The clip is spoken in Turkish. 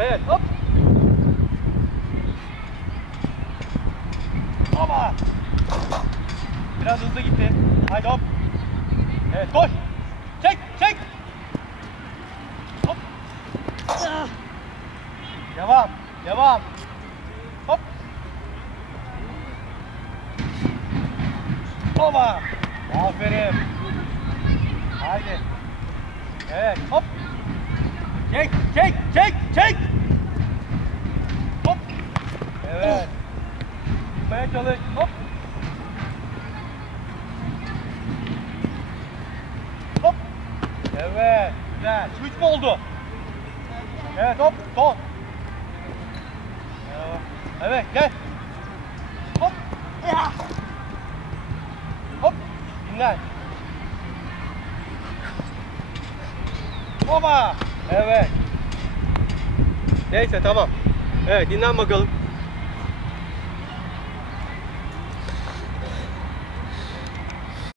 Evet, hop. Ama. Biraz hızlı gitti. Haydi hop. Evet, koş. Çek, çek. Hop. Devam, devam. Hop. Oba. Aferin. Haydi. Evet, hop. Çek, çek, çek, çek. Hop. Evet. Tutmaya çalış. Hop. Hop. Evet, güzel. 3 mü oldu? Evet, hop, son. Evet, gel. Hop. Hop. Dinlen. Oba. Evet. Neyse, tamam. Evet, dinlen bakalım.